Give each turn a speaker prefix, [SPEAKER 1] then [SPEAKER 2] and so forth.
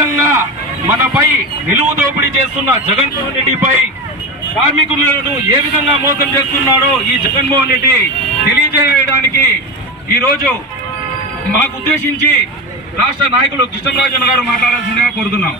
[SPEAKER 1] విధంగా మనపై నిలువు దోపిడీ చేస్తున్న జగన్మోహన్ రెడ్డిపై కార్మికులను ఏ విధంగా మోసం చేస్తున్నాడో ఈ జగన్మోహన్ రెడ్డి తెలియజేయడానికి ఈరోజు మాకు ఉద్దేశించి రాష్ట్ర నాయకులు కృష్ణరాజన్ గారు మాట్లాడాల్సిందిగా కోరుతున్నాం.